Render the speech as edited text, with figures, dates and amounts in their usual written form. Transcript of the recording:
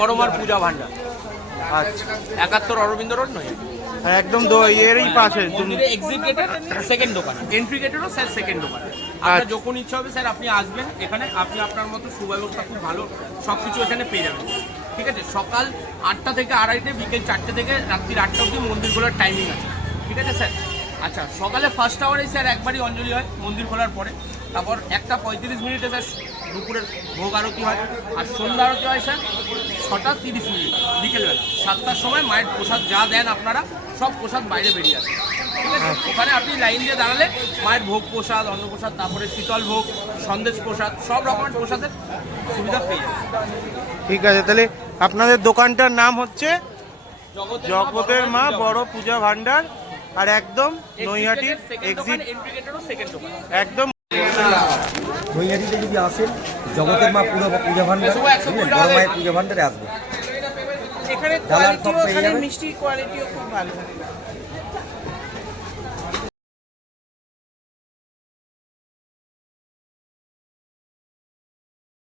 পরমার পূজা ভান্ডার। আচ্ছা, 71 অরবিন্দ রোড নয়, একদম এরই পাশে এক্সিট গেটের সেকেন্ড দোকান, এন্ট্রি গেটেরও স্যার সেকেন্ড দোকান। আপনার যখন ইচ্ছা হবে স্যার আপনি আসবেন এখানে, আপনি আপনার মতো সুব্যবস্থা খুব ভালো সব কিছু এখানে পেয়ে যাবেন। ঠিক আছে, সকাল 8টা থেকে 2:30, বিকেল 4টে থেকে রাত্রি 8টা অবধি মন্দির খোলার টাইমিং আছে। ঠিক আছে স্যার। আচ্ছা, সকালে ফার্স্ট আওয়ারে স্যার একবারই অঞ্জলি হয় মন্দির খোলার পরে, তারপর 1:35 স্যার দুপুরের ভোগ আরতি হয়, আর সন্ধ্যা আরতি হয় স্যার 6:30 বিকেলবেলা। 7টার সময় মায়ের প্রসাদ যা দেন আপনারা সব প্রসাদ বাইরে বেরিয়ে আসে। ঠিক আছে, ওখানে আপনি লাইন দিয়ে দাঁড়ালে মায়ের ভোগ প্রসাদ, অন্নপ্রসাদ, তারপরে শীতল ভোগ, সন্দেশ প্রসাদ, সব রকমের প্রসাদের সুবিধা পেয়ে যাবেন। ঠিক আছে, তাহলে আপনাদের দোকানটার নাম হচ্ছে জগতের মা বড় পূজা ভান্ডার, আর একদম নৈহাটির এক্সিট একদম নৈহাটিতে যদি আসেন জগতের মা পূজা ভান্ডার, বড় মায়ের পূজা ভান্ডারে আসবে। এখানে কোয়ালিটিও, এখানে মিষ্টির কোয়ালিটিও খুব ভালো।